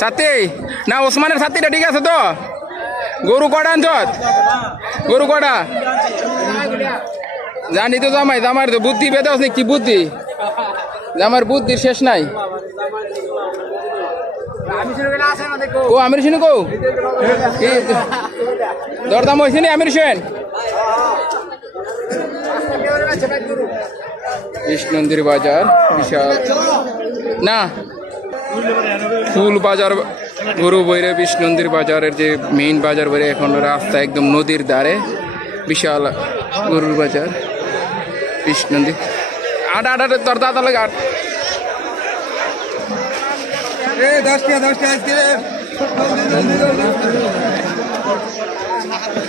ছাতি না ওসমানের ছাতিটা ঠিক আছে তো? গরু কটা আনছ? গরু কটা? জানি তো জামাই, জামার তো বুদ্ধি বেঁধে আছে। কি বুদ্ধি? জামার বুদ্ধির শেষ নাই। ও আমির হোসেন কো দরদাম হয়েছে নি? আমির হোসেন কৃষ্ণন্দির বাজার বিশাল না ফুল বাজার গরু বইরে কৃষ্ণন্দির বাজারের যে মেইন বাজার বইরে এখন রাস্তা একদম নদীর ধারে বিশাল গরুর বাজার কৃষ্ণন্দির। আট আট আট তোর দাদা লাগে আট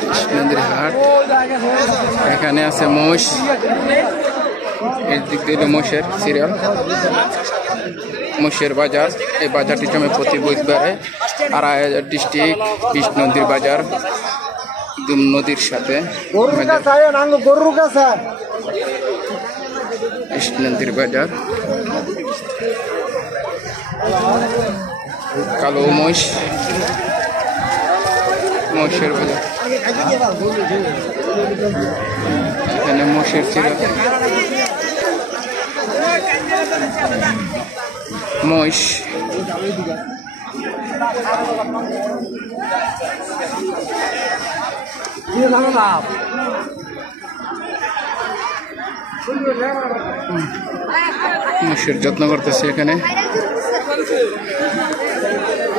কৃষ্ণন্দির হাট। এখানে আছে মোষ, এর দিক দিয়ে মোষের সিরিয়াল মোষের বাজার। এই বাজারটি জমে প্রতি বুধবারে। আড়াইহাজার ডিস্ট্রিক্ট কৃষ্ণন্দির বাজার একদম নদীর সাথে। কৃষ্ণন্দির বাজার কালো মোষ, মোষের বাজার। এখানে মোষের চিরা মোষ। মোষের যত্ন করতেছে এখানে।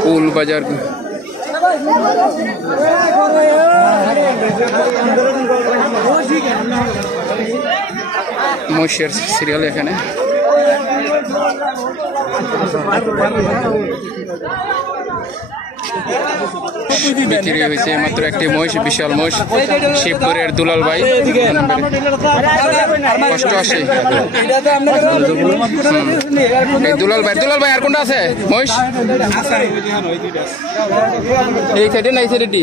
ফুল বাজার মোষের সিরিয়াল এখানে। বিক্রি হয়েছে মাত্র একটি মহিষ, বিশাল মহিষ, শিবপুরের দুলাল ভাই। অষ্টআশি দুলাল ভাই। দুলাল ভাই আর কোনটা আছে মহিষ? এই সাইডে না এই সাইডে?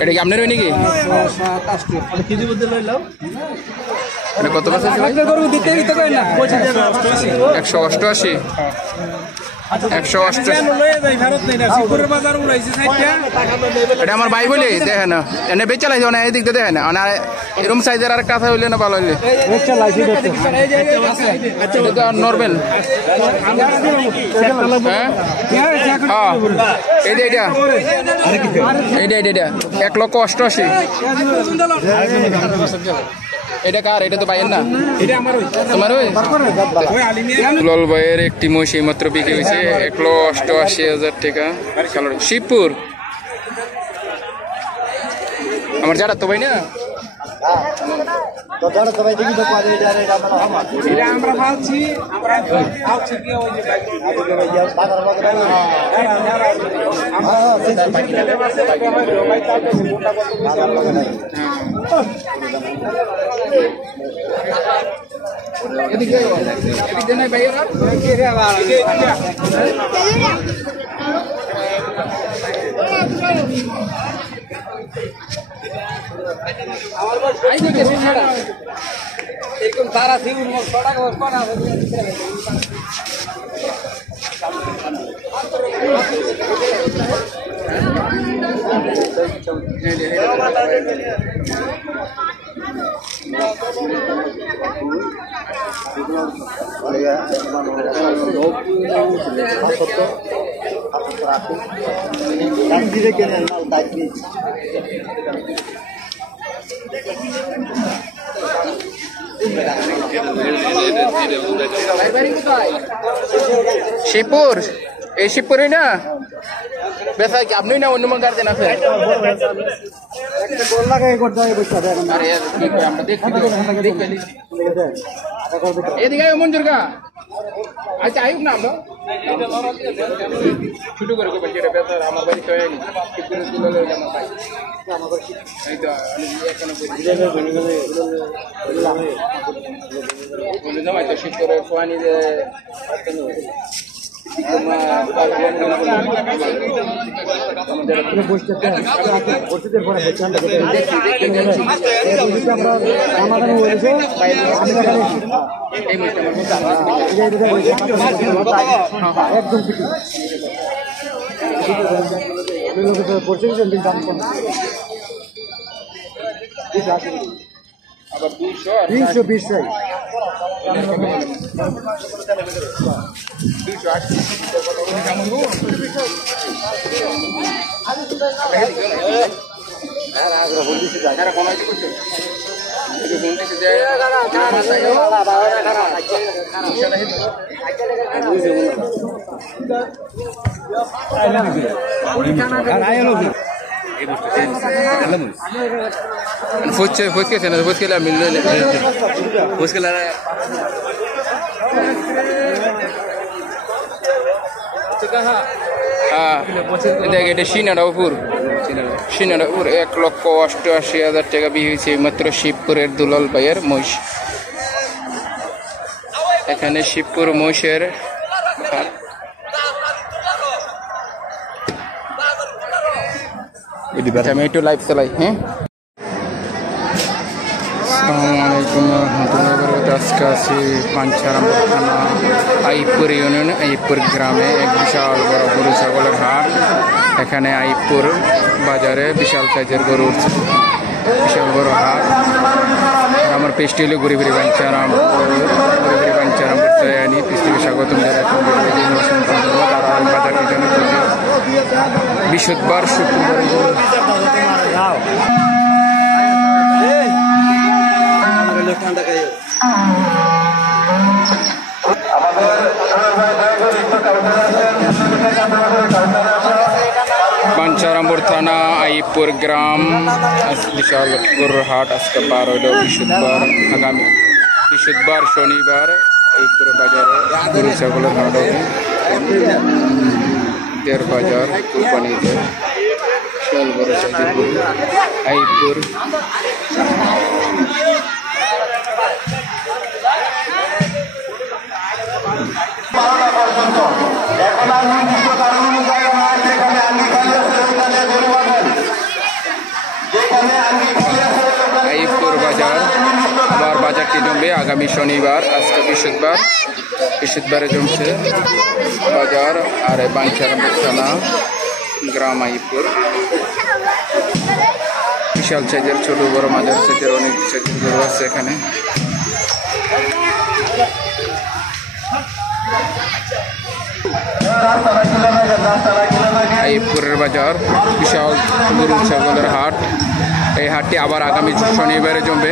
এটা কি আপনার নাকি? কত বছর? 188। 188 এটা আমার ভাই বলে দেখে না, এনে বেচা লাগছে না, এদিক দিয়ে দেখে না। এরকম সাইজের আর একটা হইলে না ভালো হইলে নর্মাল। হ্যাঁ এইটা এইটা এইটা এইটা 1,88,000। এটা কার? এটা তো ভাইয়ের না, তোমার দুলাল ভাইয়ের একটি মহিষ মাত্র বিক্রি হয়েছে 1,88,000 টাকা। শিবপুর আমার যারা তো ভাই না তারা শিবপুর, এই শিবপুরই না বেসা কি আপনি না অন্য গার্জেন আছে? এদিকে মঞ্জুর গা আচ্ছা আয়ুক না আমরা ছুটু করে আমার বাড়ি শিব করে খোয়ানি যে আবার 220 Fos que cena, fos que la millo, fos que la দেখ এটা সিনারাউপুর 1,88,000 টাকা বিয়ে হয়েছে মাত্র শিবপুরের দুলাল ভাইয়ের মহিষ। এখানে শিবপুর মহিষের আমি একটু লাইভ চালাই। হ্যাঁ, আসসালামাইকুম রহমতুল্লাহ বরকাতুহু। আজকে আছি পাঞ্চারামপুর থানা আইপুর ইউনিয়ন আইপুর গ্রামে এক বিশাল বড় গরু ছাগলের হাট। এখানে আইপুর বাজারে বিশাল সাইজের গরু উঠছে, বিশাল বড় হাট। আমার পেস্টি হলো গরিবরি পাঞ্চারামপুর তৈরি পৃষ্টিকে স্বাগতম বাজারটির জন্য বৃহস্পতিবার শুক্রবার পাঞ্চারামপুর থানা আইপুর গ্রাম বিশাল গরুর হাট। আজকে 12 হলো বৃহস্পতিবার, আগামী বৃহস্পতিবার শনিবার আইপুর বাজারে গরু ছাগলের হাট হবে। দেড় বাজার কোরবানিতে বিশাল বড় সাইজের গরু আইপুর। আইপুর বাজার আবার বাজারটি জমবে আগামী শনিবার। আজকে বৃহস্পতিবারে জমছে বাজার। আর পাঞ্চারামপুর থানা গ্রাম আইপুর বিশাল সাইজের ছোট বড় মাঝারি সাইজের অনেক সাইজের গরু আছে এখানে। আইপুরের বাজার বিশাল গরু ছাগলের হাট। এই হাটটি আবার আগামী শনিবারে জমবে।